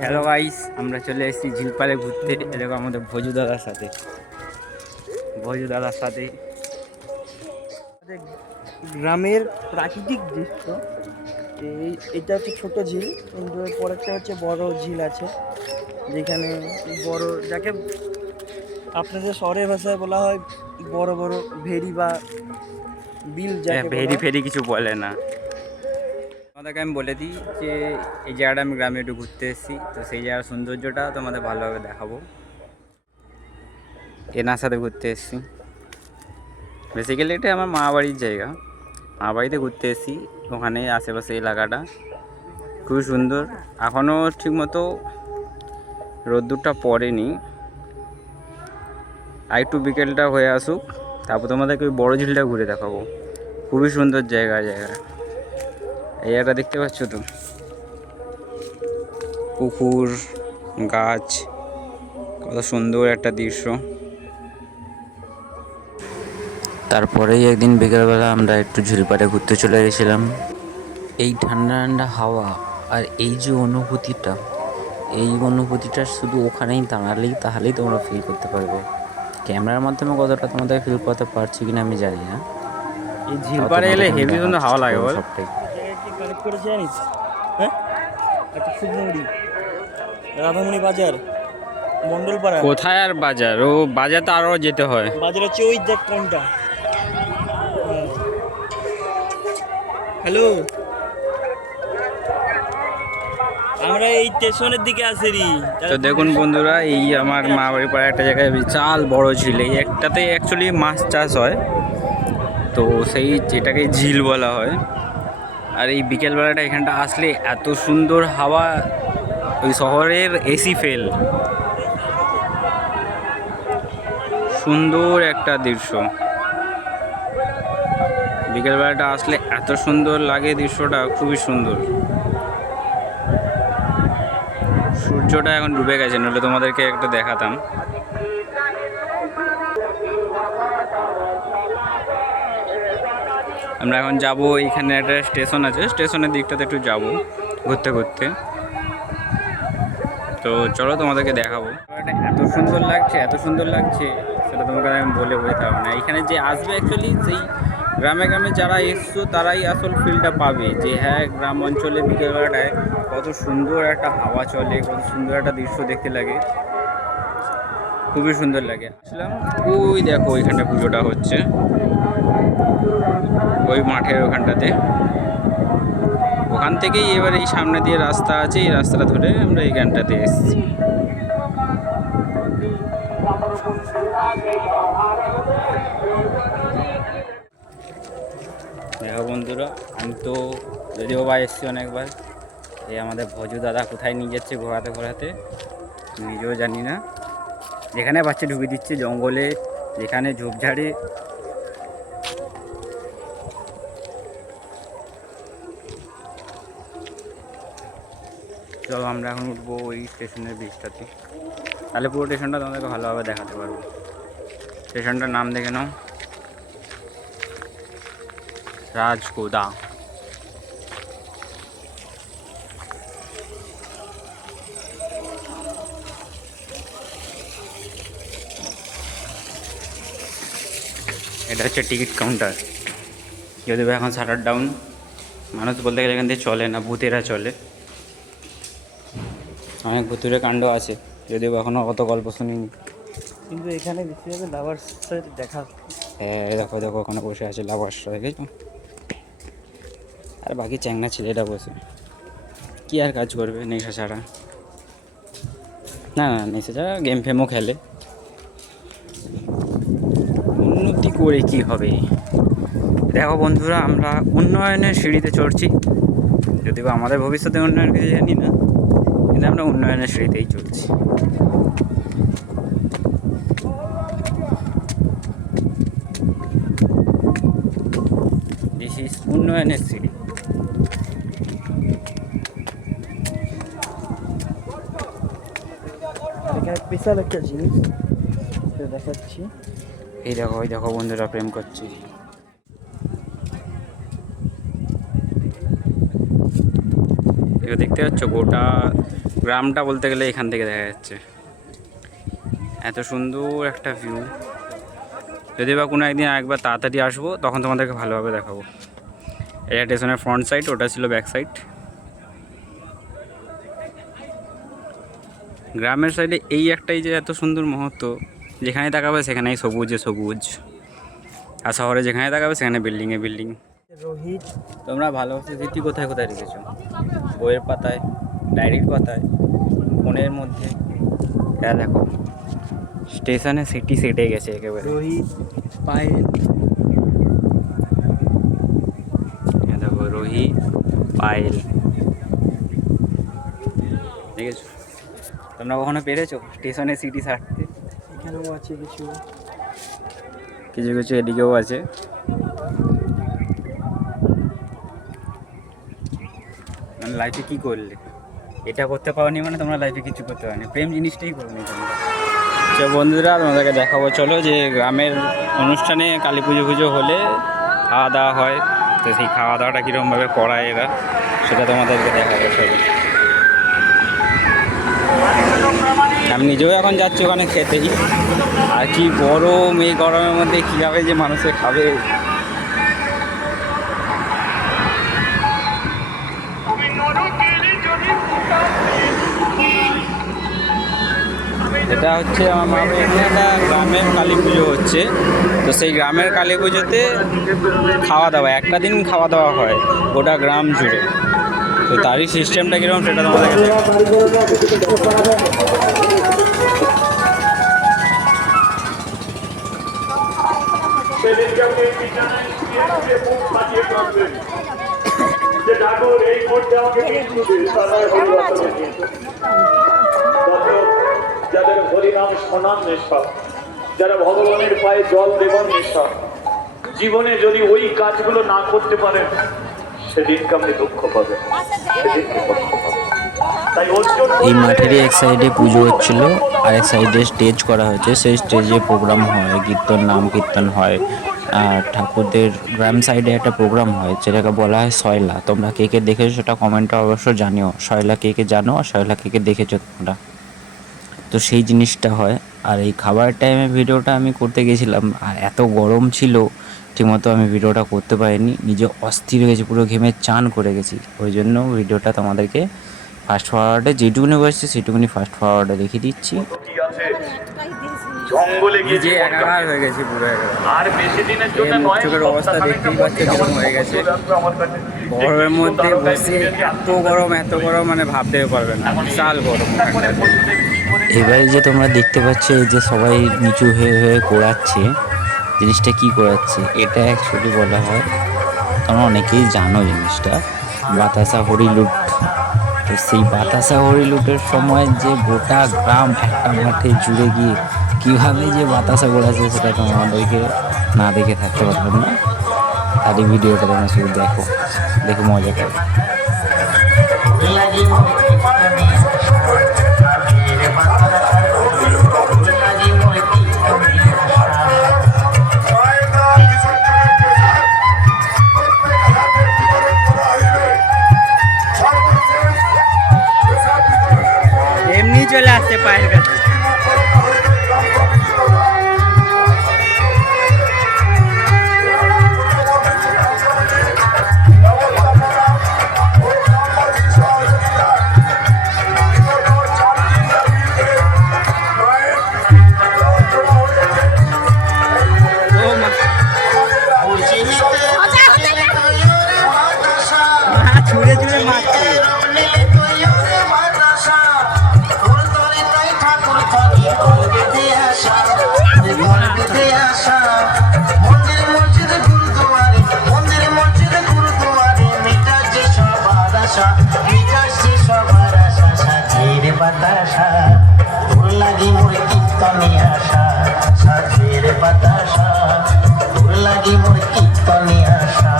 Hello guys আমরা চলে এসেছি ঝিলপাড়ে ঘুরতে। এরকম আমাদের ভজু দাদার সাথে। ভজু দাদার সাথে। গ্রামের প্রাকৃতিক দৃশ্য। এই এটা হচ্ছে ছোট ঝিল কিন্তু এর পরেরটা হচ্ছে বড় ঝিল আছে যেখানে বড় যাকে আপনাদের শহরের ভাষায় বলা হয় বড় বড় ভেরি বা বিল যাকে ভেরি ফেরি কিছু বলে না। তোমাদেরকে আমি বলে দিই যে এই জায়গাটা আমি গ্রামে একটু ঘুরতে এসেছি। তো সেই জায়গার সৌন্দর্যটা তোমাদের ভালোভাবে দেখাবো। এনার সাথে ঘুরতে এসেছি। বেসিক্যালি এটা আমার মা বাড়ির জায়গা। মা বাড়িতে ঘুরতে এসেছি। ওখানে আশেপাশে এলাকাটা খুবই সুন্দর। এখনও ঠিকমতো রোদ্দুরটা পড়েনি। আর একটু বিকেলটা হয়ে আসুক, তারপর তোমাদেরকে ওই বড় ঝিলটা ঘুরে দেখাবো। খুবই সুন্দর জায়গা জায়গা এই জায়গাটা দেখতে পাচ্ছ তো? পুকুর গাছ কত সুন্দর একটা দৃশ্য। তারপরেই একদিন বিকেলবেলা আমরা একটু ঝিলপাড়ে ঘুরতে চলে গেছিলাম। এই ঠান্ডা ঠান্ডা হাওয়া আর এই যে অনুভূতিটা এই অনুভূতিটা শুধু ওখানেই দাঁড়ালেই তাহলেই তোমরা ফিল করতে পারবে। ক্যামেরার মাধ্যমে কতটা তোমাদের ফিল করতে পারছি কিনা আমি জানি না। এই ঝিলপাড়ে এলে হেভি সুন্দর হাওয়া লাগে বল। সবটাই। করেছে জানিস হ্যাঁ? একটা শুভমুড়ি রাধামণি বাজার মণ্ডলপাড়া। কোথায় আর বাজার? ও বাজার তো আরও যেতে হয়। বাজার হচ্ছে ওই দেখ কোনটা? হ্যালো? আমরা এই স্টেশনের দিকে আসেরি তো দেখুন বন্ধুরা এই আমার মা বাড়ির পাড়ে একটা জায়গায় বিশাল বড় ঝিল। এই একটাতে অ্যাকচুয়ালি মাছ চাষ হয়। তো সেই যেটাকে ঝিল বলা হয়। আর এই বিকেলবেলাটা এখানটা আসলে এত সুন্দর হাওয়া, ওই শহরের এসি ফেল। সুন্দর একটা দৃশ্য। বিকেলবেলাটা আসলে এত সুন্দর লাগে দৃশ্যটা, খুবই সুন্দর। সূর্যটা এখন ডুবে গেছে নইলে তোমাদেরকে একটা দেখাতাম। আমরা এখন যাব, এখানে একটা স্টেশন আছে, স্টেশনের দিকটাতে একটু যাব, ঘুরতে ঘুরতে। তো চলো তোমাদেরকে দেখাবো। এত সুন্দর লাগছে, এত সুন্দর লাগছে, সেটা তোমাকে আমি বলে বোঝাতে পারব না। এখানে যে আসবে অ্যাকচুয়ালি সেই গ্রামে গ্রামে যারা এসছো, তারাই আসল ফিলটা পাবে যে হ্যাঁ গ্রাম অঞ্চলে বিকেলবেলাটায় কত সুন্দর একটা হাওয়া চলে, কত সুন্দর একটা দৃশ্য দেখতে লাগে। খুবই সুন্দর লাগে। আসলাম। ওই দেখো ওইখানটা পুজোটা হচ্ছে। ওই মাঠের ওখানটাতে। ওখান থেকেই এবার এই সামনে দিয়ে রাস্তা আছে, এই রাস্তাটা ধরে আমরা এই গানটাতে এসেছি। বন্ধুরা, আমি তো যদিও বা এসেছি অনেকবার, এই আমাদের ভজু দাদা কোথায় নিয়ে যাচ্ছে ঘোরাতে ঘোরাতে নিজেও জানি না। যেখানে বাচ্চা ঢুকে দিচ্ছে জঙ্গলে, যেখানে ঝোপঝাড়ে। চলো আমরা এখন উঠবো ওই স্টেশনের ব্রিজটাতে তাহলে পুরো স্টেশনটা তোমাদেরকে ভালোভাবে দেখাতে পারব। স্টেশনটার নাম দেখে নাও। রাজগোদা। এটা হচ্ছে টিকিট কাউন্টার। যদিও এখন শাটার ডাউন মানুষ বলতে গেলে এখান থেকে চলে না ভূতেরা চলে। অনেক ভুতুরে কাণ্ড আছে যদিও এখনও অত গল্প শুনিনি। কিন্তু এখানে বেশিরভাগ লাভার সাথে দেখা। হ্যাঁ দেখো দেখো ওখানে বসে আছে লাভার্সরা দেখেছ আর বাকি চ্যাংনা ছেলেটা বসে। কি আর কাজ করবে নেশা ছাড়া? না না নেশা ছাড়া গেম ফেমও খেলে। করে কি হবে? দেখো বন্ধুরা, আমরা উন্নয়নের সিঁড়িতে চড়ছি। যদিও আমাদের ভবিষ্যতে উন্নয়ন কিছু জানি না, কিন্তু আমরা উন্নয়নের সিঁড়িতেই চলছি। উন্নয়নের সিঁড়ি। স্পেশাল একটা জিনিস দেখাচ্ছি। এই দেখো ওই দেখো বন্ধুরা, প্রেম করছে। এবার দেখতে পাচ্ছ, গোটা গ্রামটা বলতে গেলে এখান থেকে দেখা যাচ্ছে। এত সুন্দর একটা ভিউ যদি বা কোনো একদিন একবার তাড়াতাড়ি আসব, তখন তোমাদেরকে ভালোভাবে দেখাবো। এটা স্টেশনের ফ্রন্ট সাইড ওটা ছিল ব্যাক সাইড গ্রামের সাইডে এই একটাই যে এত সুন্দর মুহূর্ত যেখানে তাকাবে সেখানেই সবুজে সবুজ। আর শহরে যেখানে তাকাবে সেখানে বিল্ডিংয়ে বিল্ডিং রোহিত। তোমরা ভালোবাসা স্মৃতি কোথায় কোথায় রেখেছো? বইয়ের পাতায় ডায়েরির পাতায় ফোনের মধ্যে? এটা দেখো স্টেশনে সিটি সেটে গেছে একেবারে। রোহিত পায়েল এ দেখো রোহি পায়েল। দেখেছ? তোমরা কখনো পেরেছ? স্টেশনে সিটি সারতে? এখানেও আছে কিছু। কিছু কিছু এদিকেও আছে। মানে লাইফে কি করলে? এটা করতে পারোনি মানে তোমরা লাইফে কিছু করতে পারোনি। প্রেম জিনিসটাই করোনি তোমরা। তো বন্ধুরা তোমাদেরকে দেখাবো। চলো যে গ্রামের অনুষ্ঠানে কালী পুজো পুজো হলে খাওয়া দাওয়া হয়। তো সেই খাওয়া দাওয়াটা কীরকমভাবে করায় এরা সেটা তোমাদেরকে দেখাবো। চলো। আমি নিজেও এখন যাচ্ছি ওখানে খেতেই। আর কি গরম এই গরমের মধ্যে কীভাবে যে মানুষে খাবে? এটা হচ্ছে আমার এখানে একটা গ্রামের কালী পুজো হচ্ছে। তো সেই গ্রামের কালী পুজোতে খাওয়া দাওয়া, একটা দিন খাওয়া দাওয়া হয় গোটা গ্রাম জুড়ে। তো তারই সিস্টেমটা কীরকম সেটা তোমাদেরকে যাদের হরিনাম শোনার নেশা যারা ভগবানের পায়ে জল দেবার নেশা, জীবনে যদি ওই কাজগুলো না করতে পারেন সেদিনকে আপনি দুঃখ পাবেন এই মাঠেরই এক সাইডে পুজো হচ্ছিল, আর এক সাইডে স্টেজ করা হয়েছে। সেই স্টেজে প্রোগ্রাম হয়, কীর্তন, নাম কীর্তন হয়। আর ঠাকুরদের গ্রাম সাইডে একটা প্রোগ্রাম হয়, যেটাকে বলা হয় সয়লা। তোমরা কে কে দেখেছ সেটা কমেন্টে অবশ্য জানিও। সয়লা কে কে জানো আর সয়লা কে কে দেখেছ তোমরা? তো সেই জিনিসটা হয়। আর এই খাবার টাইমে ভিডিওটা আমি করতে গেছিলাম। আর এত গরম ছিল ঠিকমতো আমি ভিডিওটা করতে পারিনি। নিজে অস্থির হয়ে গেছি পুরো ঘেমে চান করে গেছি। ওই জন্য ভিডিওটা তোমাদেরকে ফাস্ট ফরওয়ার্ডে যেটুকুনি বসছে সেটুকুনি ফাস্ট ফরওয়ার্ডে দেখিয়ে দিচ্ছি। জঙ্গলে গিয়ে নিজে একাকার হয়ে গেছি পুরো আর বেশি দিনের জন্য নয় চোখের অবস্থা দেখতেই পাচ্ছ হয়ে গেছে। গরমের মধ্যে বসে এত গরম এত গরম মানে ভাবতে পারবে না। বিশাল গরম। এবারে যে তোমরা দেখতে পাচ্ছ এই যে সবাই নিচু হয়ে হয়ে কোড়াচ্ছে জিনিসটা কি করাচ্ছে? এটা অ্যাকচুয়ালি বলা হয়, তোমরা অনেকেই জানো জিনিসটা, বাতাসা হরিলুট তো সেই বাতাসা হরিলুটের সময় যে গোটা গ্রাম একটা মাঠে জুড়ে গিয়ে কীভাবে যে বাতাসা গোড়াচ্ছে সেটা তোমাদেরকে না দেখে থাকতে পারবেন না। আর এই ভিডিওটা তোমরা শুধু দেখো, দেখে মজা করো। আশা বিকাশে সবার আশা, সাথীর বাতাসা। ভুল লাগি মোর কীর্তনে আশা সাথীর বাতাসা। ভুল লাগি মোর কীর্তনে আশা